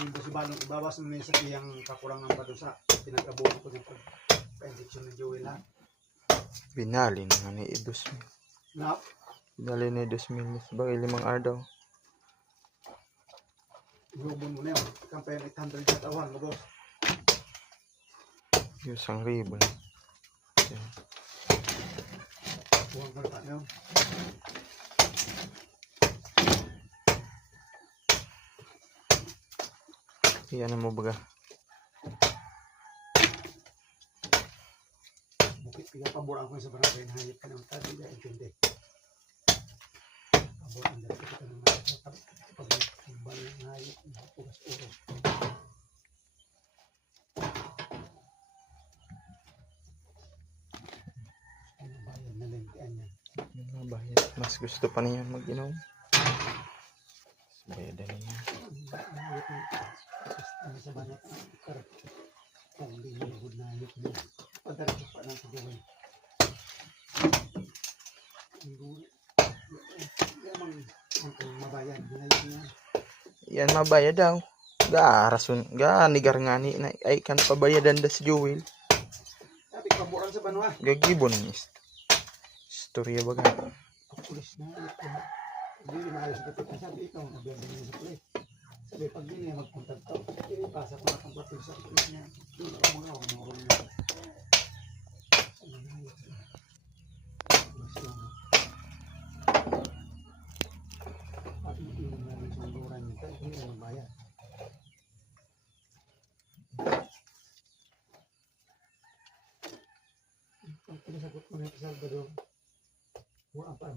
Yung balong ibawas mo na sa iyang kakurangan pa doon sa pinagkabuhan ko ng pag-injection ng Joel ha. Binali na ni 2,000. Na, Binali ni 2,000. Bagay 5 araw. ilubon mo na yun. Kampay 800 katawan mo boss. Yung 1,000. Buwang kalpa na yun. Iyan mo baga. Bukit pinapaboran ko sa barangay na hayop ka ng tabi na intindi. Paboran dahil kita ng mga pag-ibal ng hayop na pugas-uros. Ano bayan na lentian niya. Yung bayad. Mas gusto pa niya mag-inom. Bayadan niya. Ang hayop na ano sa banat ang karap. Kung hindi nilugod na hayop niya. Pagdalit pa ng pagawin. Ang mabayan, hayop niya. Yan mabayad daw. Rason. Nigar nga ni. Ay kan pabayadan da si Joel. Tapi paboran sa banwa. Gagibon ni istorya baga. Pulis na hindi maayos sa kapit. Sabi ikaw nabiyang niya sa pulis. Sabi pag di niya magpunta to, ipasa ko na kang papel sa pulis niya. Doon ako mga umurong niya. Pag iinom na rin sa unduran niya, hindi na magbayad. Pag pinasagot mo na sa Salvador, wala pa,